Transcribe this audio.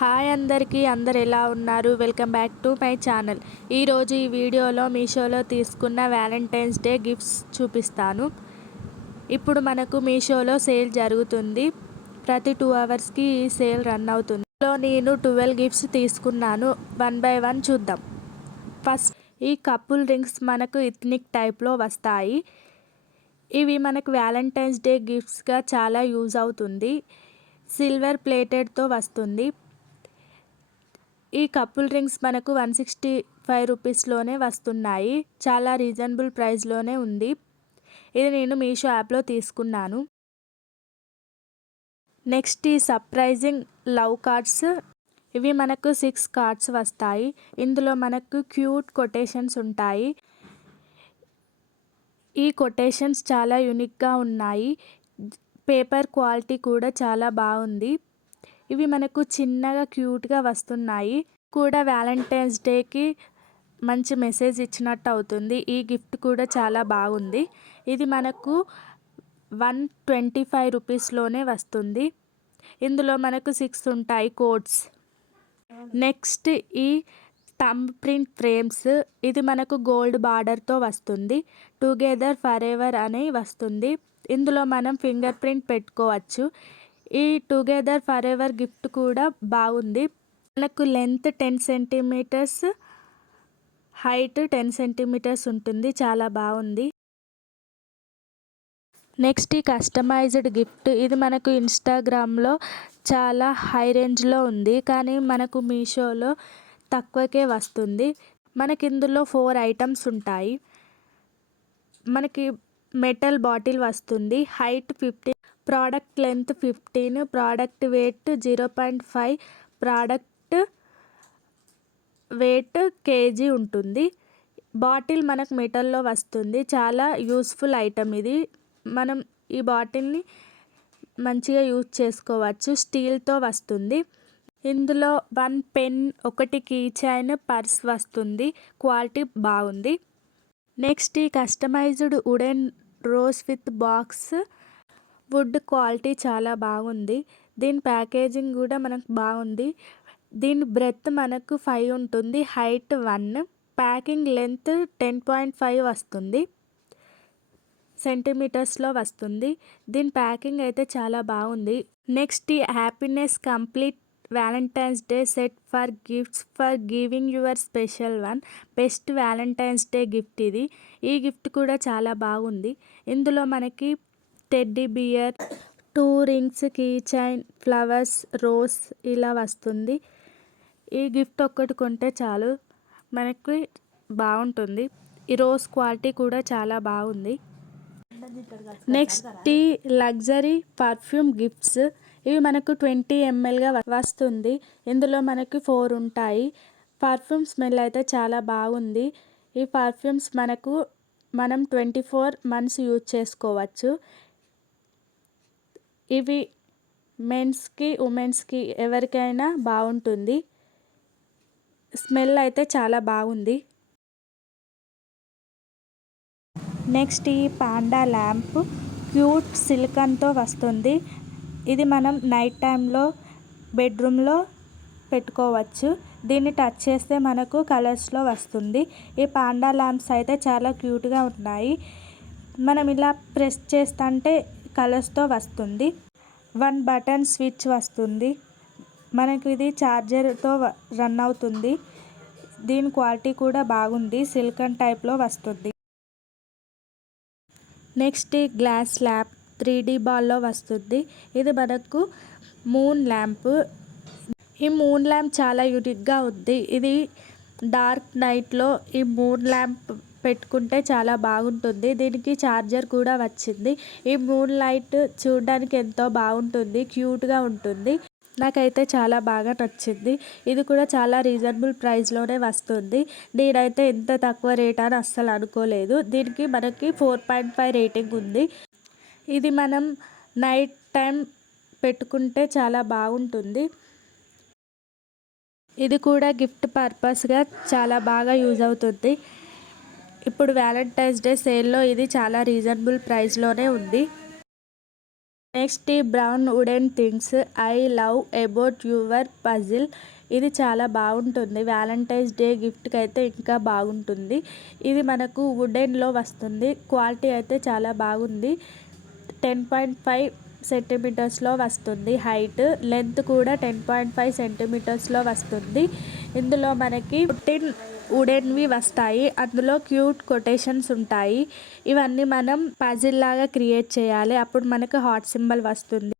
Hi అందరికీ, అందరు ఎలా ఉన్నారు? Welcome back to my channel. ఈరోజు ఈ వీడియోలో మీషోలో తీసుకున్న వ్యాలంటైన్స్ డే గిఫ్ట్స్ చూపిస్తాను. ఇప్పుడు మనకు మీషోలో సేల్ జరుగుతుంది. ప్రతి 2 అవర్స్కి ఈ సేల్ రన్ అవుతుంది. నేను 12 గిఫ్ట్స్ తీసుకున్నాను. వన్ బై వన్ చూద్దాం. ఫస్ట్ ఈ కపుల్ రింగ్స్ మనకు ఇథ్నిక్ టైప్లో వస్తాయి. ఇవి మనకు వ్యాలంటైన్స్ డే గిఫ్ట్స్గా చాలా యూజ్ అవుతుంది. సిల్వర్ ప్లేటెడ్తో వస్తుంది. ఈ కపుల్ రింగ్స్ మనకు 165 రూపీస్లోనే వస్తున్నాయి. చాలా రీజనబుల్ ప్రైస్లోనే ఉంది. ఇది నేను మీషో యాప్లో తీసుకున్నాను. నెక్స్ట్ ఈ సర్ప్రైజింగ్ లవ్ కార్డ్స్. ఇవి మనకు 6 కార్డ్స్ వస్తాయి. ఇందులో మనకు క్యూట్ కొటేషన్స్ ఉంటాయి. ఈ కొటేషన్స్ చాలా యూనిక్గా ఉన్నాయి. పేపర్ క్వాలిటీ కూడా చాలా బాగుంది. ఇవి మనకు చిన్నగా క్యూట్గా వస్తున్నాయి. కూడా వ్యాలంటైన్స్ డేకి మంచి మెసేజ్ ఇచ్చినట్టు అవుతుంది. ఈ గిఫ్ట్ కూడా చాలా బాగుంది. ఇది మనకు 125 రూపీస్లోనే వస్తుంది. ఇందులో మనకు 6 ఉంటాయి కోడ్స్. నెక్స్ట్ ఈ థంబ్ ప్రింట్ ఫ్రేమ్స్. ఇది మనకు గోల్డ్ బార్డర్తో వస్తుంది. టుగెదర్ ఫర్ ఎవర్ అని వస్తుంది. ఇందులో మనం ఫింగర్ ప్రింట్ పెట్టుకోవచ్చు. ఈ టుగెదర్ ఫర్ ఎవర్ గిఫ్ట్ కూడా బాగుంది. మనకు లెంత్ 10 సెంటీమీటర్స్, హైట్ 10 సెంటీమీటర్స్ ఉంటుంది. చాలా బాగుంది. నెక్స్ట్ ఈ కస్టమైజ్డ్ గిఫ్ట్. ఇది మనకు ఇన్స్టాగ్రామ్లో చాలా హై రేంజ్లో ఉంది, కానీ మనకు మీషోలో తక్కువకే వస్తుంది. మనకి ఇందులో 4 ఐటమ్స్ ఉంటాయి. మనకి మెటల్ బాటిల్ వస్తుంది. Height 15, product length 15, product weight 0.5, product weight KG ఉంటుంది. బాటిల్ మనకు మెటల్లో వస్తుంది. చాలా యూస్ఫుల్ ఐటమ్ ఇది. మనం ఈ బాటిల్ని మంచిగా యూజ్ చేసుకోవచ్చు. స్టీల్తో వస్తుంది. ఇందులో 1 పెన్, 1 కీ చైన్, పర్స్ వస్తుంది. క్వాలిటీ బాగుంది. నెక్స్ట్ ఈ customised wooden rose with box. Wood quality చాలా బాగుంది. దీని ప్యాకేజింగ్ కూడా మనకు బాగుంది. దీని బ్రెత్ మనకు 5 ఉంటుంది. హైట్ 1, ప్యాకింగ్ లెంత్ 10.5 వస్తుంది. సెంటీమీటర్స్లో వస్తుంది. దీని ప్యాకింగ్ అయితే చాలా బాగుంది. నెక్స్ట్ ఈ happiness complete Valentine's day set for gifts for giving your special one. Best Valentine's day gift ఇది. ఈ గిఫ్ట్ కూడా చాలా బాగుంది. ఇందులో మనకి teddy bear, 2 rings, key chain, flowers, rose ఇలా వస్తుంది. ఈ గిఫ్ట్ ఒక్కటి కొంటే చాలు, మనకి బాగుంటుంది. ఈ రోజ్ క్వాలిటీ కూడా చాలా బాగుంది. నెక్స్ట్ ఈ లగ్జరీ పర్ఫ్యూమ్ గిఫ్ట్స్. ఇవి మనకు 20 mlగా వస్తుంది. ఇందులో మనకి 4 ఉంటాయి. పర్ఫ్యూమ్ స్మెల్ అయితే చాలా బాగుంది. ఈ పర్ఫ్యూమ్స్ మనం 24 months యూజ్ చేసుకోవచ్చు. ఇవి మెన్స్కి, ఉమెన్స్కి ఎవరికైనా బాగుంటుంది. స్మెల్ అయితే చాలా బాగుంది. నెక్స్ట్ ఈ పాండా ల్యాంప్ క్యూట్ సిలికాన్తో వస్తుంది. ఇది మనం నైట్ టైంలో బెడ్రూమ్లో పెట్టుకోవచ్చు. దీన్ని టచ్ చేస్తే మనకు కలర్స్లో వస్తుంది. ఈ పాండా ల్యాంప్స్ అయితే చాలా క్యూట్గా ఉన్నాయి. మనం ఇలా ప్రెస్ చేస్తుంటే కలర్స్తో వస్తుంది. 1 బటన్ స్విచ్ వస్తుంది. మనకు ఇది ఛార్జర్తో రన్ అవుతుంది. దీని క్వాలిటీ కూడా బాగుంది. సిలికాన్ టైప్లో వస్తుంది. నెక్స్ట్ ఈ గ్లాస్ ల్యాంప్ 3D బాల్లో వస్తుంది. ఇది మనకు మూన్ ల్యాంప్. ఈ మూన్ ల్యాంప్ చాలా యూనిక్గా ఉంది. ఇది డార్క్ నైట్లో ఈ మూన్ ల్యాంప్ పెట్టుకుంటే చాలా బాగుంటుంది. దీనికి ఛార్జర్ కూడా వచ్చింది. ఈ మూన్ లైట్ చూడడానికి ఎంతో బాగుంటుంది, క్యూట్గా ఉంటుంది. నాకైతే చాలా బాగా నచ్చింది. ఇది కూడా చాలా రీజనబుల్ ప్రైస్లోనే వస్తుంది. నేనైతే ఇంత తక్కువ రేట్ అని అస్సలు అనుకోలేదు. దీనికి మనకి 4.5 రేటింగ్ ఉంది. ఇది మనం నైట్ టైం పెట్టుకుంటే చాలా బాగుంటుంది. ఇది కూడా గిఫ్ట్ పర్పస్గా చాలా బాగా యూజ్ అవుతుంది. ఇప్పుడు వ్యాలంటైన్స్ డే సేల్లో ఇది చాలా రీజనబుల్ ప్రైస్లోనే ఉంది. నెక్స్ట్ ఈ brown wooden things I love about your puzzle. ఇది చాలా బాగుంటుంది, వ్యాలంటైన్స్ డే గిఫ్ట్కి అయితే ఇంకా బాగుంటుంది. ఇది మనకు వుడెన్లో వస్తుంది, క్వాలిటీ అయితే చాలా బాగుంది. 10.5 సెంటీమీటర్స్లో వస్తుంది హైట్, లెంత్ కూడా 10.5 సెంటీమీటర్స్లో వస్తుంది. ఇందులో మనకి 15 వుడెన్వి వస్తాయి, అందులో క్యూట్ కొటేషన్స్ ఉంటాయి. ఇవన్నీ మనం పజిల్ లాగా క్రియేట్ చేయాలి, అప్పుడు మనకు హార్ట్ సింబల్ వస్తుంది.